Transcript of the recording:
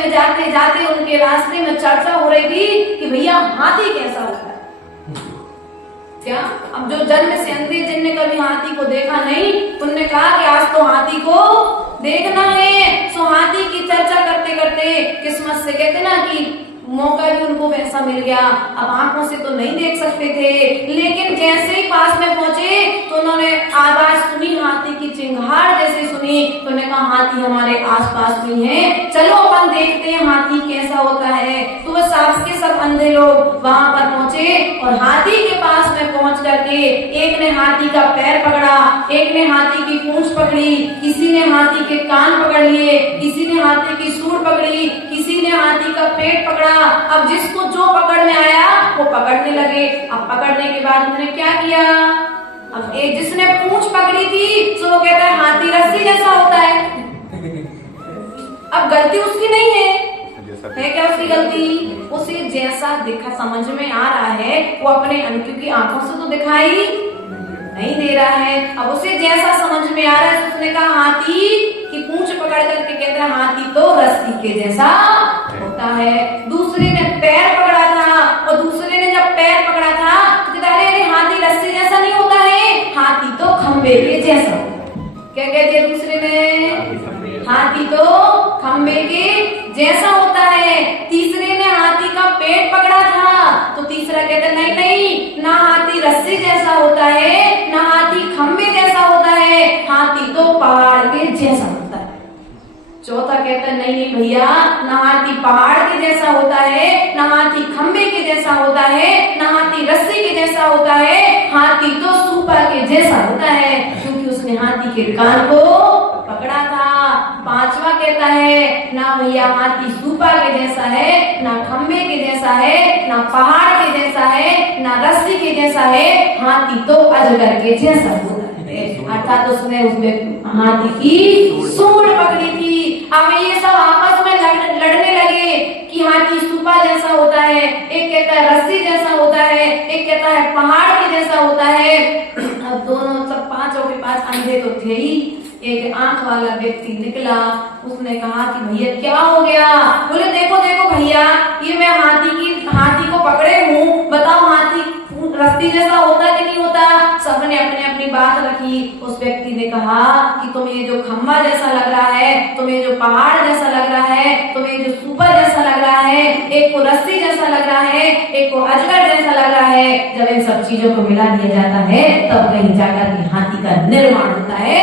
में जाते जाते उनके रास्ते में चर्चा हो रही थी कि भैया हाथी कैसा होता है। क्या अब जो जन्म से अंधे जिनने कभी हाथी को देखा नहीं, उनने कहा कि आज तो हाथी को देखना है। सो हाथी की चर्चा करते करते किस्मत से कहते ना कि मौका भी उनको वैसा मिल गया। अब आंखों से तो नहीं देख सकते थे, लेकिन जैसे ही पास में पहुंचे तो उन्होंने आवाज सुनी, हाथी की चिंगार जैसे सुनी तो उन्होंने कहा हाथी हमारे आसपास में है, चलो अपन देखते हैं हाथी कैसा होता है। तो वह सब के सब अंधे लोग वहां पर पहुंचे और हाथी के पास में पहुंच करके एक ने हाथी का पैर पकड़ा, एक ने हाथी की पूंछ पकड़ी, किसी ने हाथी के कान पकड़ लिए, किसी ने हाथी की सूंड पकड़ी, किसी ने हाथी का पेट पकड़ा। अब जिसको जो पकड़ में आया वो पकड़ने लगे। अब पकड़ने के बाद उन्होंने क्या किया, अब एक जिसने पूंछ पकड़ी थी तो वो कहता है हाथी रस्सी जैसा होता है। अब गलती उसकी नहीं है क्या उसकी गलती? उसे जैसा दिखा समझ में आ रहा है वो अपने क्योंकि आंखों से तो दिखाई नहीं दे रहा है। अब उसे जैसा समझ में आ रहा है उसने कहा हाथी की पूंछ पकड़ करके कहता है हाथी तो रस्सी के जैसा होता है। दूसरे ने पैर पकड़ा था और दूसरे ने जब पैर पकड़ा था तो कहता अरे हाथी रस्सी जैसा नहीं होता है, हाथी तो खंबे के जैसा होता है। क्या कह दिया दूसरे ने? हाथी तो खंबे के जैसा होता है। तीसरे ने हाथी का पेट पकड़ा था तो तीसरा कहता नहीं नहीं, ना हाथी रस्सी जैसा होता है, ना हाथी खंबे जैसा होता है, हाथी तो पहाड़ के जैसा होता है। चौथा कहता नहीं नहीं भैया, ना हाथी पहाड़ के जैसा होता है, ना हाथी खंबे के जैसा होता है, ना हाथी रस्सी के जैसा होता है, हाथी तो सूपा के जैसा होता है क्योंकि उसने हाथी के कान को पकड़ा था। पांचवा कहता है ना भैया हाथी सूपा के जैसा है, ना खंबे के जैसा है, ना पहाड़ के जैसा है, ना रस्सी के जैसा है, हाथी तो अजगर के जैसा होता है। अर्थात उसने हाथी की सूंड पकड़ी थी। अब ये सब आपस में लड़ने लगे कि हाथी सूपा जैसा होता है, एक कहता है रस्सी जैसा होता है, एक कहता है पहाड़ के जैसा होता है। अब दोनों सब पांचों के पास अंधे तो थे ही। एक आंख वाला व्यक्ति निकला, उसने कहा कि भैया क्या हो गया? बोले देखो देखो भैया, ये मैं हाथी को पकड़े हूँ, बताओ हाथी रस्सी जैसा होता कि नहीं होता? सबने अपनी अपनी बात रखी। उस व्यक्ति ने कहा कि तुम्हें ये जो खंबा जैसा लग रहा है, तुम्हें जो पहाड़ जैसा लग रहा है, तुम्हें जो सूपा जैसा लग रहा है, एक को रस्सी जैसा लग रहा है, एक को अजगर जैसा लग रहा है, जब इन सब चीजों को मिला दिया जाता है तब कहीं जाकर के हाथी का निर्माण होता है।